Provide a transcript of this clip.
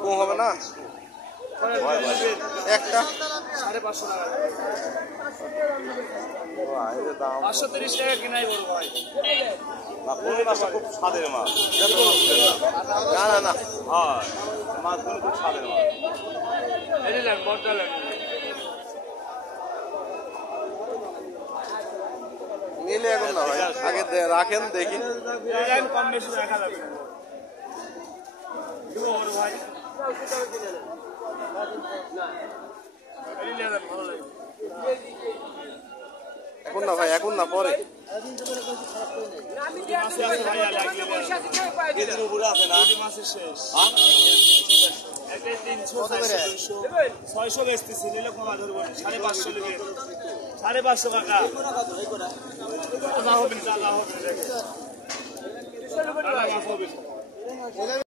কম হবে না একটা 550 টাকা 530 টাকা কিনাই বড় ভাই খুব স্বাদের মাছ না না না হ্যাঁ মাছগুলো খুব স্বাদের মাছ নিলে এখন না ভাই আগে রাখেন দেখি কম বেশি রাখা যাবে ভাই এখন না ভাই এখন না পরে ছয়শো বেচতেছি নিলে কমা ধরবো 550 লিখে 550 টাকা যা হবে